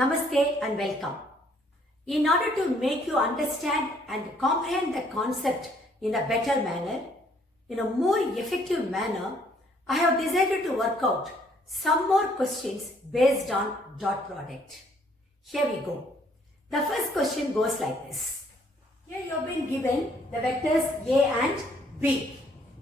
Namaste and welcome. In order to make you understand and comprehend the concept in a better manner, in a more effective manner, I have decided to work out some more questions based on dot product. Here we go. The first question goes like this. Here you have been given the vectors A and B.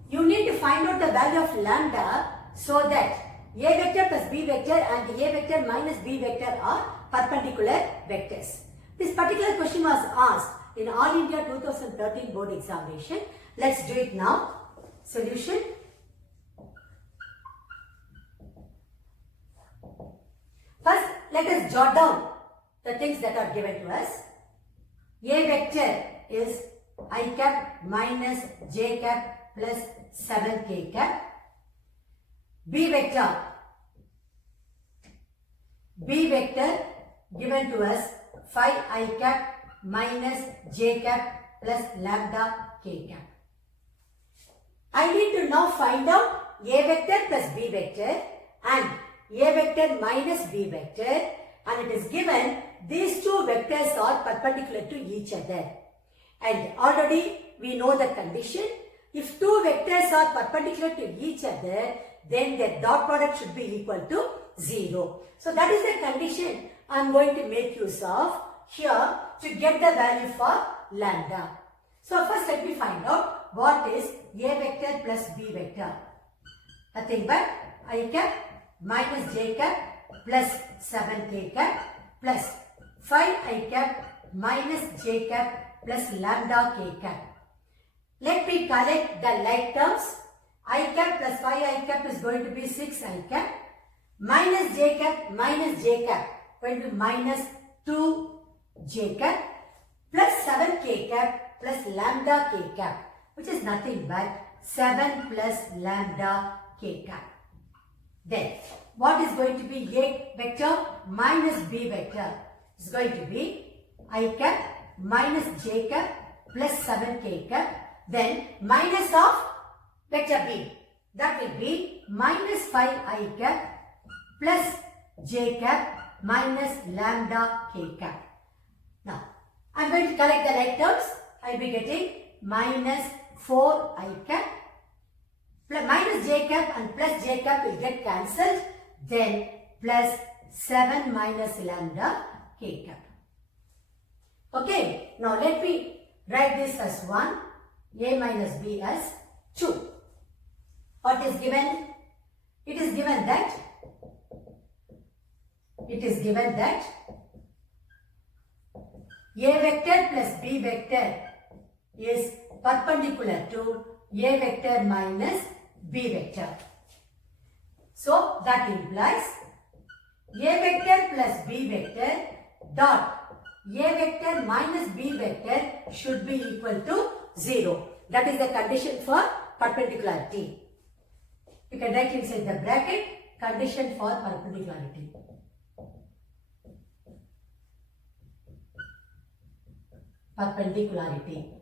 You need to find out the value of lambda so that A vector plus B vector and A vector minus B vector are perpendicular vectors. This particular question was asked in All India 2013 board examination. Let's do it now. Solution. First, let us jot down the things that are given to us. A vector is I cap minus j cap plus 7k cap. B vector given to us 5i cap minus j cap plus lambda k cap. I need to now find out A vector plus B vector and A vector minus B vector, and it is given these two vectors are perpendicular to each other. And already we know the condition. If two vectors are perpendicular to each other, then their dot product should be equal to 0. So that is the condition I am going to make use of here to get the value for lambda. So first let me find out what is A vector plus B vector. Nothing but I cap minus j cap plus 7k cap plus 5i cap minus j cap plus lambda k cap. Let me collect the like terms. I cap plus 5i cap is going to be 6i cap minus j cap going to be minus 2j cap plus 7k cap plus lambda k cap, which is nothing but 7 plus lambda k cap. Then what is going to be A vector minus B vector? Is going to be I cap minus j cap plus 7k cap, then minus of vector B. That will be minus 5i cap plus j cap minus lambda k cap. Now, I am going to collect the like terms. I will be getting minus 4i cap plus minus j cap and plus j cap will get cancelled. Then plus 7 minus lambda k cap. Okay, now let me write this as 1, A minus B as 2. What is given? It is given that A vector plus B vector is perpendicular to A vector minus B vector. So that implies A vector plus B vector dot A vector minus B vector should be equal to 0. That is the condition for perpendicularity. You can write inside the bracket condition for perpendicularity. Perpendicularity.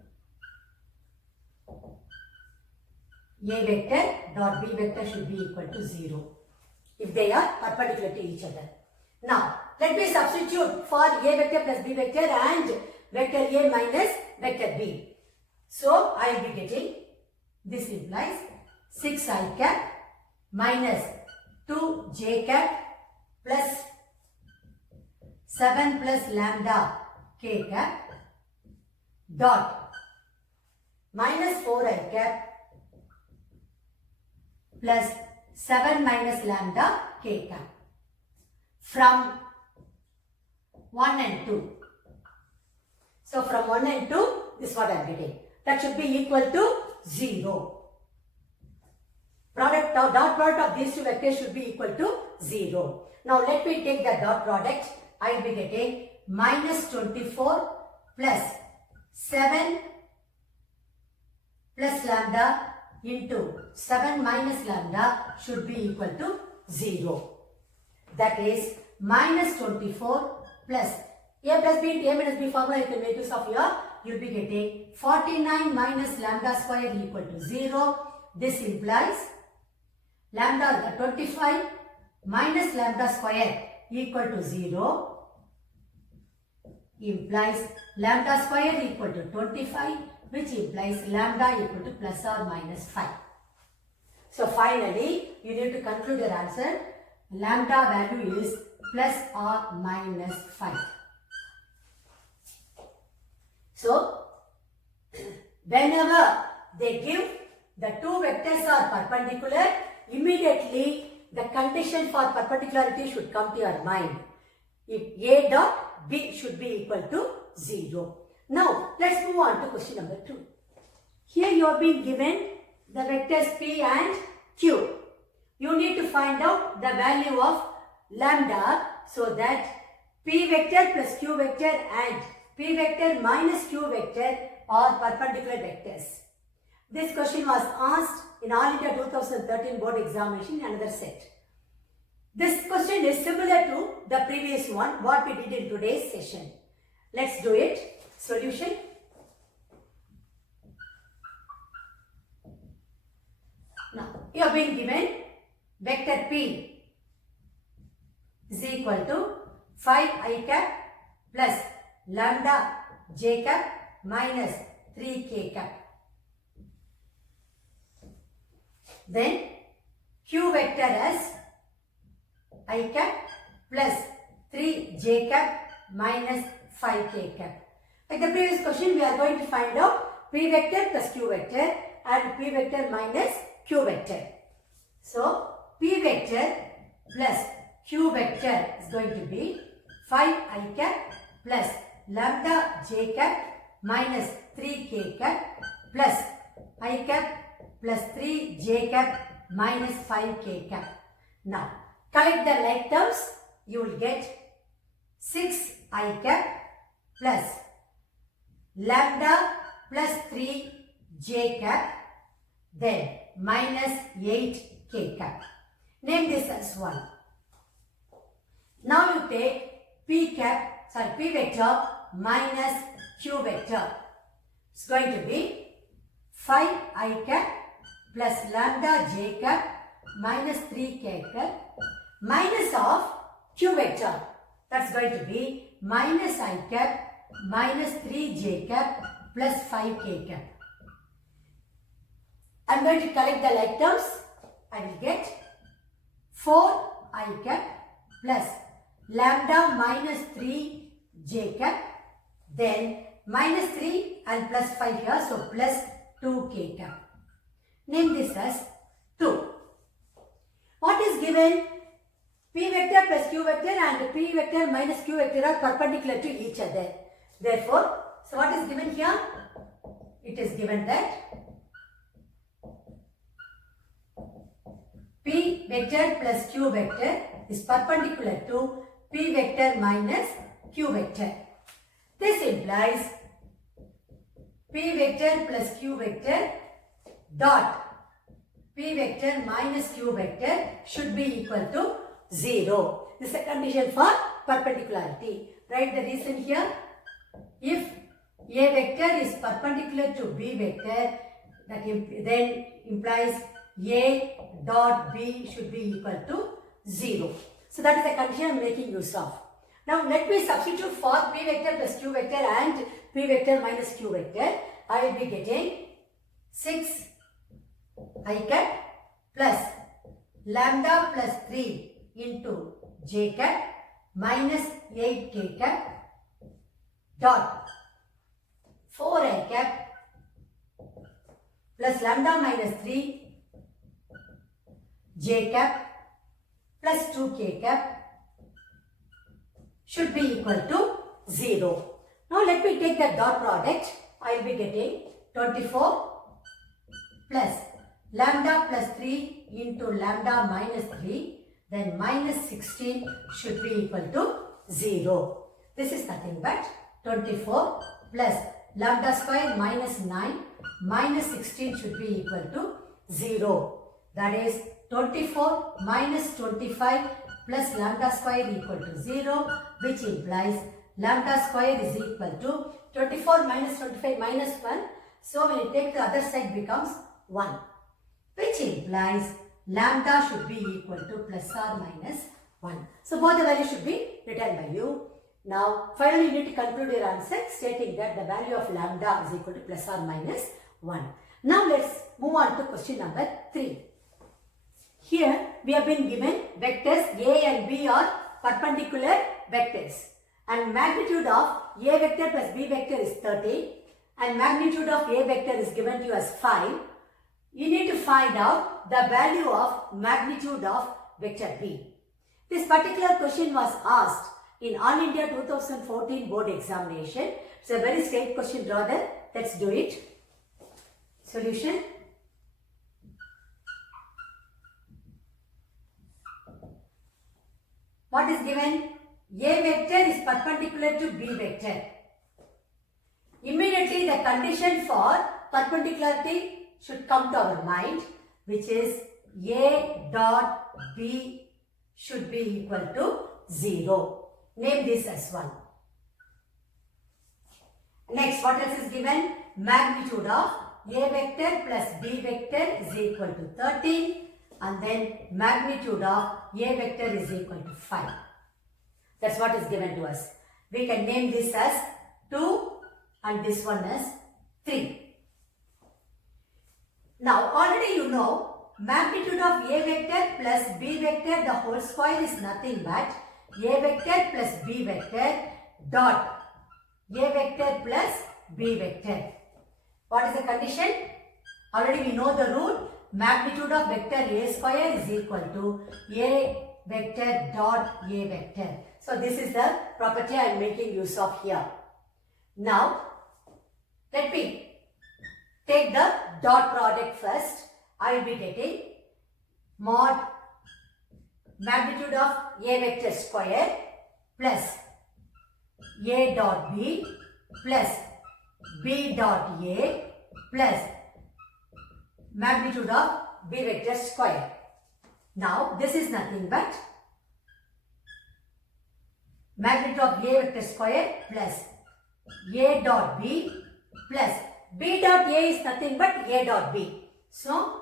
A vector dot B vector should be equal to 0 if they are perpendicular to each other. Now, let me substitute for A vector plus B vector and vector A minus vector B. So, I will be getting, this implies 6i cap minus 2j cap plus 7 plus lambda k cap dot minus 4i cap plus 7 minus lambda k cap from 1 and 2. So from 1 and 2, this is what I am getting. That should be equal to 0. Dot product of these two vectors should be equal to 0. Now let me take the dot product. I will be getting minus 24 plus 7 plus lambda into 7 minus lambda should be equal to 0. That is minus 24 plus A plus B into A minus B formula you can make use of here. You will be getting 49 minus lambda square equal to 0. This implies lambda 25 minus lambda square equal to 0. implies lambda square equal to 25, which implies lambda equal to plus or minus 5. So finally, you need to conclude your answer. Lambda value is plus or minus 5. So, whenever they give the two vectors are perpendicular, immediately the condition for perpendicularity should come to your mind. If A dot B should be equal to 0. Now, let's move on to question number 2. Here you have been given the vectors P and Q. You need to find out the value of lambda so that P vector plus Q vector and P vector minus Q vector are perpendicular vectors. This question was asked in All India 2013 board examination in another set. This question is similar to the previous one, what we did in today's session. Let's do it. Solution. Now, you have been given vector P is equal to 5 I cap plus lambda j cap minus 3k cap. Then Q vector as I cap plus 3j cap minus 5k cap. Like the previous question, we are going to find out P vector plus Q vector and P vector minus Q vector. So, P vector plus Q vector is going to be 5 I cap plus lambda j cap minus 3k cap plus I cap plus 3j cap minus 5k cap. Now, collect the like terms, you will get 6 I cap plus lambda plus 3j cap, then minus 8k cap. Name this as 1. Now you take P vector minus Q vector. It's going to be 5 I cap plus lambda j cap minus 3k cap minus of Q vector. That's going to be minus I cap minus 3j cap plus 5k cap. I am going to collect the like terms. I will get 4 I cap plus lambda minus 3j cap, then minus 3 and plus 5 here, so plus 2k cap. Name this as 2. What is given? P vector plus Q vector and P vector minus Q vector are perpendicular to each other. Therefore, so what is given here? It is given that P vector plus Q vector is perpendicular to P vector minus Q vector. This implies P vector plus Q vector dot P vector minus Q vector should be equal to 0. This is a condition for perpendicularity. Write the reason here. If A vector is perpendicular to B vector, that then implies A dot B should be equal to 0. So that is the condition I am making use of. Now let me substitute for P vector plus Q vector and P vector minus Q vector. I will be getting 6 I cap plus lambda plus 3 into j cap minus 8k cap dot 4 I cap plus lambda minus 3 j cap plus 2k cap should be equal to 0. Now let me take the dot product. I will be getting 24 plus lambda plus 3 into lambda minus 3, then minus 16 should be equal to 0. This is nothing but 24 plus lambda square minus 9 minus 16 should be equal to 0. That is 24 minus 25 plus lambda square equal to 0, which implies lambda square is equal to 24 minus 25 minus 1. So when you take the other side becomes 1, which implies lambda should be equal to plus or minus 1. So both the values should be written by you. Now, finally, you need to conclude your answer stating that the value of lambda is equal to plus or minus 1. Now, let's move on to question number 3. Here, we have been given vectors A and B are perpendicular vectors. And magnitude of A vector plus B vector is 30. And magnitude of A vector is given to you as 5. You need to find out the value of magnitude of vector B. This particular question was asked in All India 2014 board examination. It's a very straight question rather. Let's do it. Solution. What is given? A vector is perpendicular to B vector. Immediately the condition for perpendicularity should come to our mind, which is A dot B should be equal to 0. Name this as 1. Next, what else is given? Magnitude of A vector plus B vector is equal to 13. And then magnitude of A vector is equal to 5. That's what is given to us. We can name this as 2 and this one as 3. Now already you know magnitude of A vector plus B vector the whole square is nothing but A vector plus B vector dot A vector plus B vector. What is the condition? Already we know the rule. Magnitude of vector A square is equal to A vector dot A vector. So this is the property I am making use of here. Now let me take the dot product first. I will be getting mod magnitude of A vector square plus A dot B plus B dot A plus magnitude of B vector square. Now this is nothing but magnitude of A vector square plus A dot B plus B dot A is nothing but A dot B. So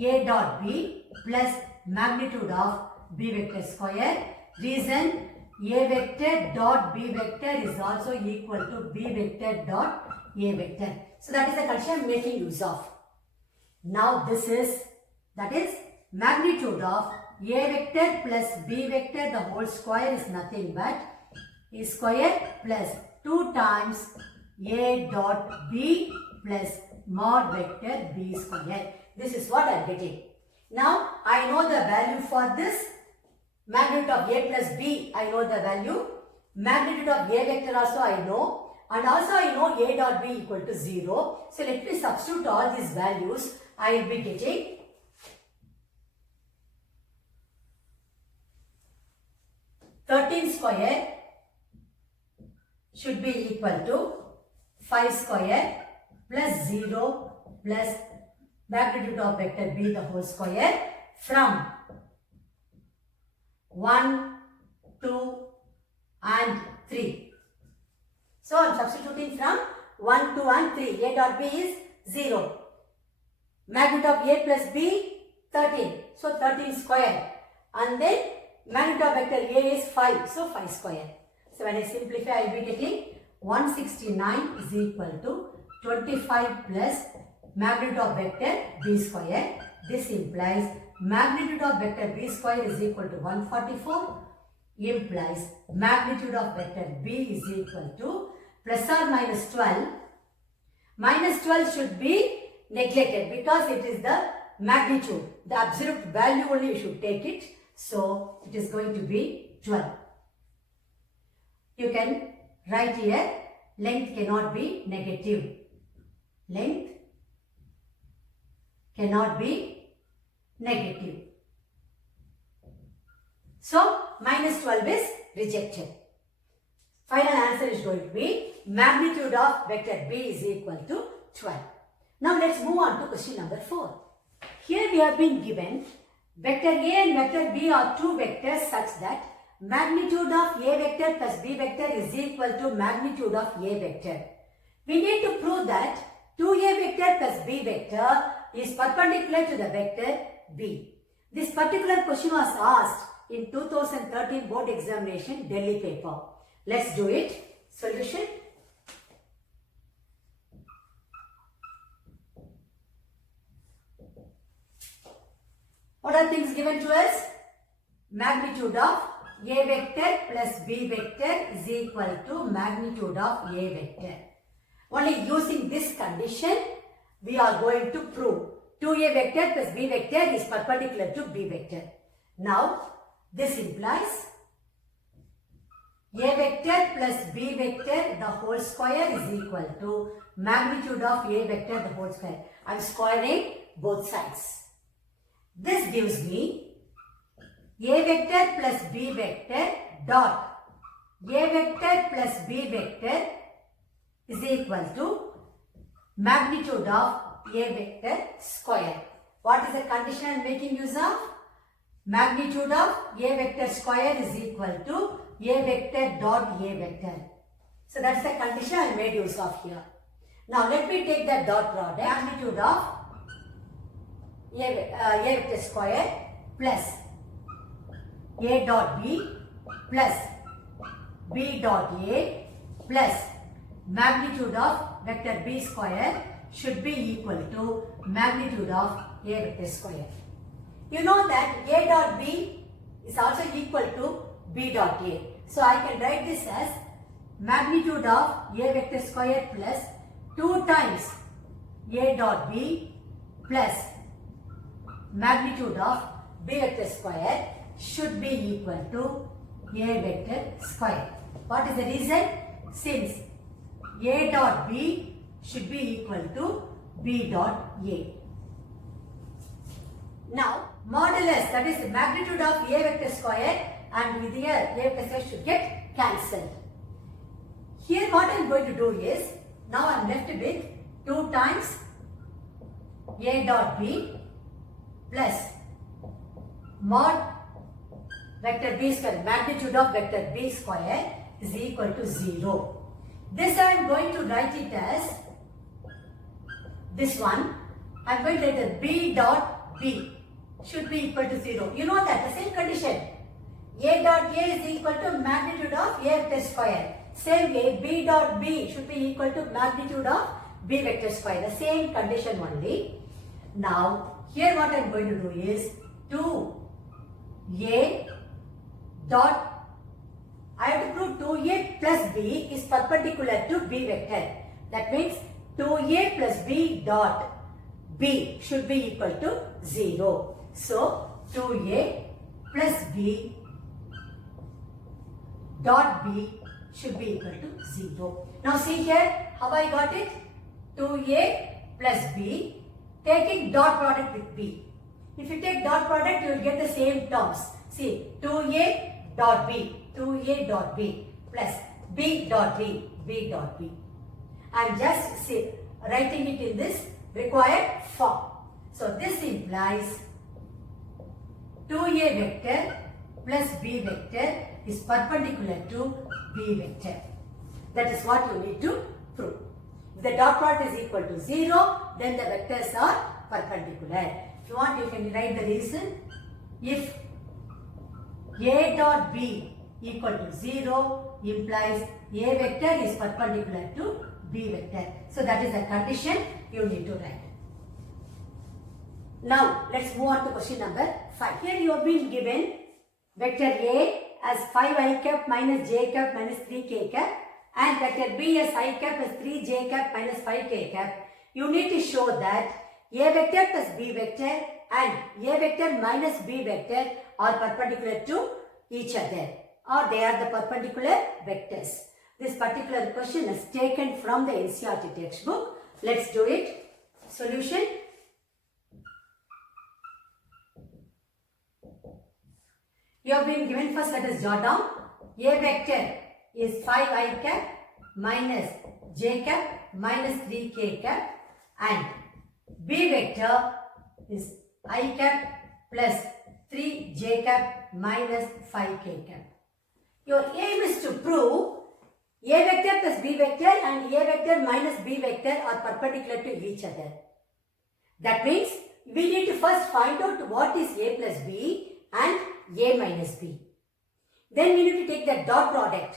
A dot B plus magnitude of B vector square. Reason A vector dot B vector is also equal to B vector dot A vector. So that is the condition I am making use of. Now this is, that is magnitude of A vector plus B vector the whole square is nothing but A square plus 2 times A dot B plus mod vector B square. This is what I am getting. Now I know the value for this. Magnitude of A plus B, I know the value. Magnitude of A vector also I know. And also I know A dot B equal to 0. So let me substitute all these values. I will be getting 13 square should be equal to 5 square plus 0 plus magnitude of vector B the whole square from 1, 2 and 3. So I am substituting from 1, 2 and 3. A dot B is 0. Magnitude of A plus B 13. So 13 square. And then magnitude of vector A is 5. So 5 square. So when I simplify, I will be getting 169 is equal to 25 plus magnitude of vector B square. This implies magnitude of vector B square is equal to 144. Implies magnitude of vector B is equal to plus or minus 12. Minus 12 should be neglected because it is the magnitude. The absolute value only you should take it. So it is going to be 12. You can write here length cannot be negative. Length cannot be negative. So minus 12 is rejected. Final answer is going to be magnitude of vector B is equal to 12. Now let's move on to question number 4. Here we have been given vector A and vector B are two vectors such that magnitude of A vector plus B vector is equal to magnitude of A vector. We need to prove that 2A vector plus B vector is perpendicular to the vector B. This particular question was asked in 2013 board examination Delhi paper. Let's do it. Solution. What are things given to us? Magnitude of A vector plus B vector is equal to magnitude of A vector. Only using this condition, we are going to prove 2A vector plus B vector is perpendicular to B vector. Now, this implies A vector plus B vector the whole square is equal to magnitude of A vector the whole square. I am squaring both sides. This gives me A vector plus B vector dot A vector plus B vector is equal to magnitude of A vector square. What is the condition I am making use of? Magnitude of A vector square is equal to A vector dot A vector. So that's the condition I made use of here. Now let me take the dot product. Magnitude of A vector square plus A dot B plus B dot A plus magnitude of vector B square should be equal to magnitude of A vector square. You know that A dot B is also equal to B dot A. So I can write this as magnitude of A vector square plus 2 times A dot B plus magnitude of B vector square should be equal to A vector square. What is the reason? Since A dot B should be equal to B dot A. Now, modulus, that is the magnitude of A vector square and with here A vector square should get cancelled. Here what I am going to do is, now I am left with 2 times A dot B plus mod vector B square, magnitude of vector B square is equal to 0. This I am going to write it as this one. I am going to write as B dot B should be equal to 0. You know that, the same condition. A dot A is equal to magnitude of A vector square. Same way, B dot B should be equal to magnitude of B vector square. The same condition only. Now, here what I am going to do is 2A dot, I have to prove 2A plus B is perpendicular to B vector. That means 2A plus B dot B should be equal to 0. So, 2A plus B dot B should be equal to 0. Now see here how I got it. 2A plus B, taking dot product with B. If you take dot product, you will get the same terms. See, 2A dot B, 2A dot B plus B dot B, B dot B. I am just writing it in this required form. So this implies 2A vector plus B vector is perpendicular to B vector. That is what you need to prove. If the dot product is equal to 0, then the vectors are perpendicular. If you want, you can write the reason. If A dot B equal to 0 implies A vector is perpendicular to B vector. So that is the condition you need to write. Now let's move on to question number 5. Here you have been given vector A as 5I cap minus j cap minus 3k cap and vector B as I cap plus 3j cap minus 5k cap. You need to show that A vector plus B vector and A vector minus B vector are perpendicular to each other, or they are the perpendicular vectors. This particular question is taken from the NCERT textbook. Let's do it. Solution. You have been given, first let us jot down. A vector is 5I cap minus j cap minus 3k cap and B vector is I cap plus 3j cap minus 5k cap. Your aim is to prove A vector plus B vector and A vector minus B vector are perpendicular to each other. That means we need to first find out what is A plus B and A minus B. Then we need to take the dot product.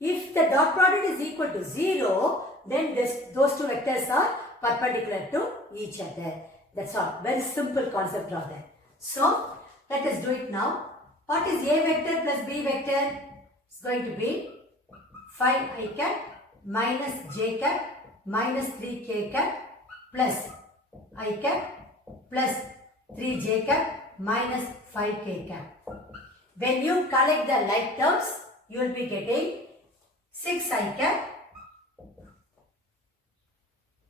If the dot product is equal to 0, then those two vectors are perpendicular to each other. That's all. Very simple concept of that. So, let us do it now. What is A vector plus B vector? It's going to be 5 I cap minus j cap minus 3k cap plus I cap plus 3j cap minus 5k cap. When you collect the like terms, you will be getting 6 I cap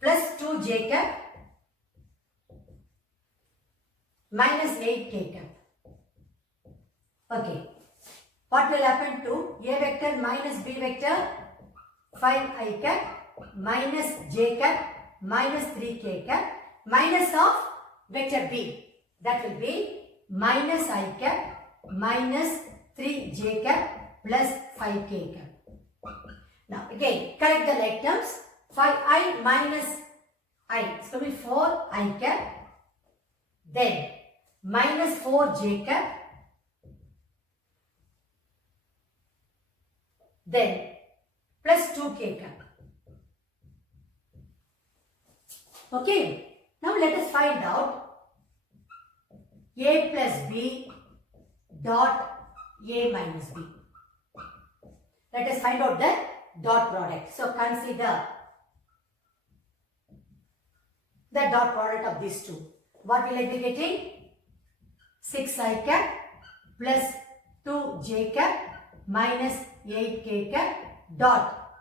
plus 2j cap minus 8k cap. Okay. What will happen to A vector minus B vector? 5 I cap minus j cap minus 3k cap minus of vector B. That will be minus I cap minus 3j cap plus 5k cap. Now again, correct the like terms. 5i minus I. It's going to be 4i cap. Then minus 4j cap. Then plus 2k cap. Okay. Now let us find out A plus B dot A minus B. Let us find out the dot product. So consider the dot product of these two. What will I be getting? 6i cap plus 2j cap minus 8k cap dot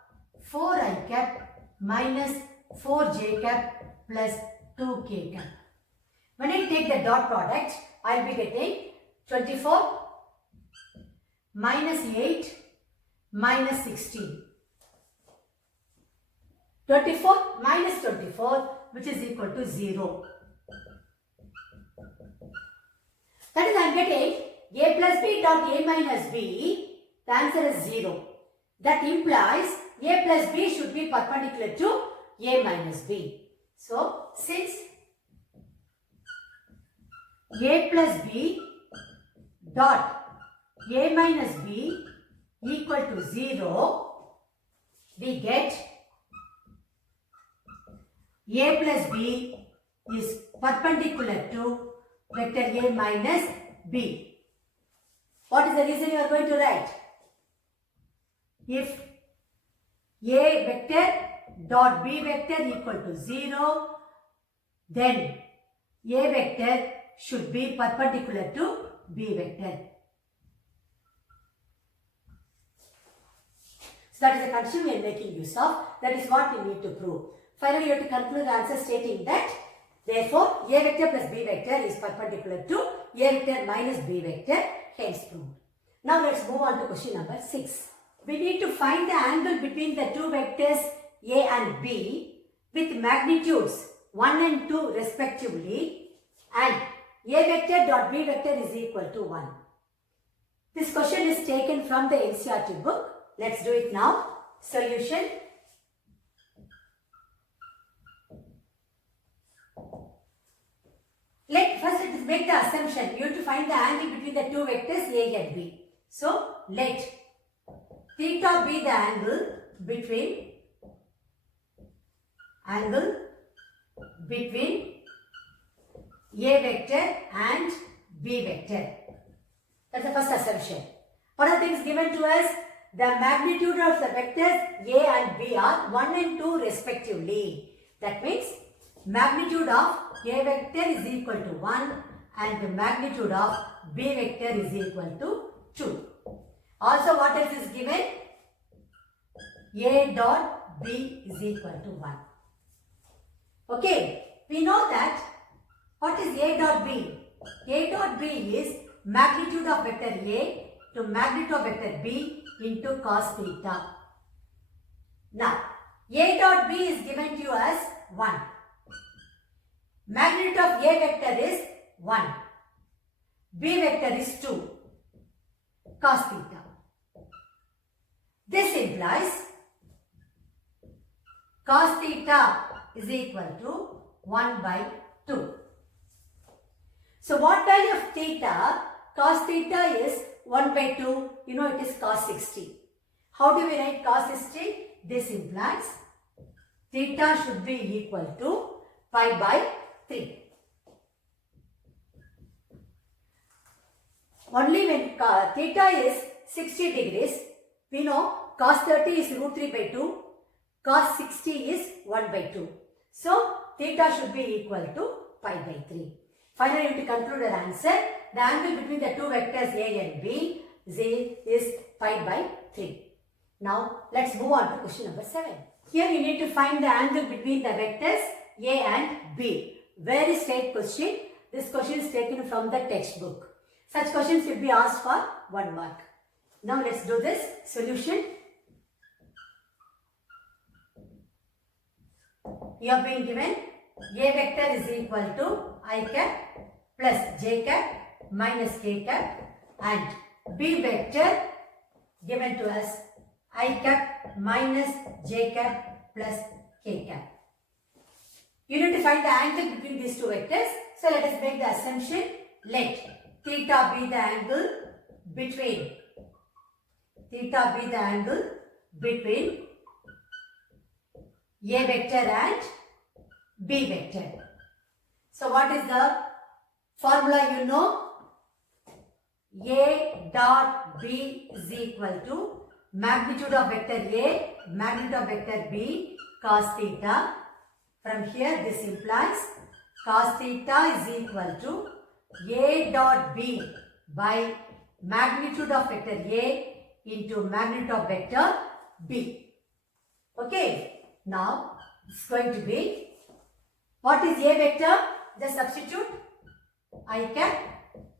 4i cap minus 4j cap plus 2k cap. When I take the dot product, I will be getting 24 minus 8 minus 16. 24 minus 24, which is equal to 0. That is, I am getting A plus B dot A minus B. The answer is 0. That implies A plus B should be perpendicular to A minus B. So, since A plus B dot A minus B equal to 0, we get A plus B is perpendicular to vector A minus B. What is the reason you are going to write? If A vector dot B vector equal to 0, then A vector should be perpendicular to B vector. So that is the condition we are making use of. That is what we need to prove. Finally, you have to conclude the answer stating that therefore A vector plus B vector is perpendicular to A vector minus B vector, hence proved. Now let's move on to question number 6. We need to find the angle between the two vectors A and B with magnitudes 1 and 2 respectively, and A vector dot B vector is equal to 1. This question is taken from the NCERT book. Let's do it now. Solution. First make the assumption. You have to find the angle between the two vectors A and B. So let theta be the angle between A vector and B vector. That's the first assumption. What are things given to us? The magnitude of the vectors A and B are 1 and 2 respectively. That means magnitude of A vector is equal to 1 and the magnitude of B vector is equal to 2. Also, what else is given? A dot B is equal to 1. Okay, we know that. What is A dot B? A dot B is magnitude of vector A to magnitude of vector B into cos theta. Now, A dot B is given to you as 1. Magnitude of A vector is 1. B vector is 2. Cos theta. This implies cos theta is equal to 1 by 2. So what value of theta? Cos theta is 1 by 2. You know it is cos 60. How do we write cos 60? This implies theta should be equal to pi by 3. Only when theta is 60 degrees, we know cos 30 is root 3 by 2, cos 60 is 1 by 2. So, theta should be equal to pi by 3. Finally, to conclude our answer, the angle between the two vectors A and B is pi by 3. Now, let's move on to question number 7. Here you need to find the angle between the vectors A and B. Very straight question. This question is taken from the textbook. Such questions will be asked for 1 mark. Now, let's do this solution. You have been given A vector is equal to I cap plus j cap minus k cap, and B vector given to us I cap minus j cap plus k cap. You need to find the angle between these two vectors. So let us make the assumption, let theta be the angle between A vector and B vector. So what is the formula you know? A dot B is equal to magnitude of vector A, magnitude of vector B, cos theta. From here this implies cos theta is equal to A dot B by magnitude of vector A into magnitude of vector B. Okay. Now, it's going to be, what is A vector? Just substitute I cap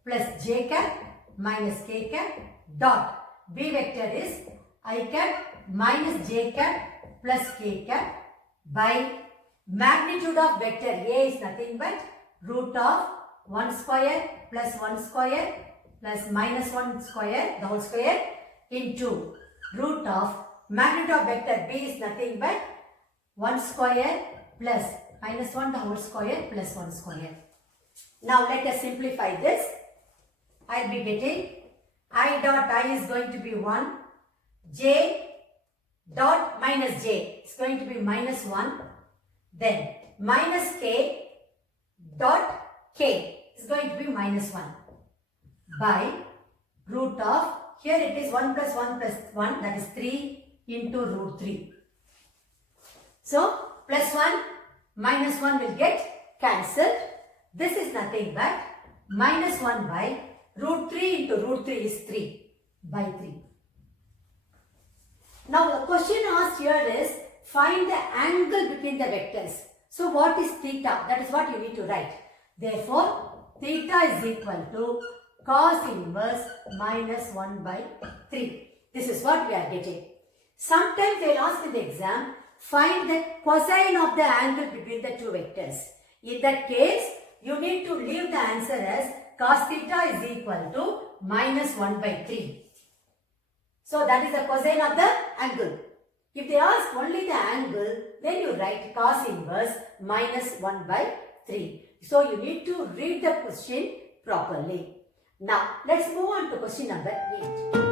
plus j cap minus k cap dot B vector is I cap minus j cap plus k cap by magnitude of vector A is nothing but root of 1 square plus 1 square plus minus 1 square, the whole square, into root of magnitude of vector B is nothing but 1 square plus minus 1 the whole square plus 1 square. Now let us simplify this. I will be getting I dot I is going to be 1, j dot minus j is going to be minus 1, then minus k dot k is going to be minus 1 by root of, here it is 1 plus 1 plus 1, that is 3 into root 3. So, plus 1 minus 1 will get cancelled. This is nothing but minus 1 by root 3 into root 3 is 3 by 3. Now, the question asked here is find the angle between the vectors. So, what is theta? That is what you need to write. Therefore, theta is equal to cos inverse minus 1 by 3. This is what we are getting. Sometimes they will ask in the exam, find the cosine of the angle between the two vectors. In that case, you need to leave the answer as cos theta is equal to minus 1 by 3. So that is the cosine of the angle. If they ask only the angle, then you write cos inverse minus 1 by 3. So you need to read the question properly. Now let's move on to question number 8.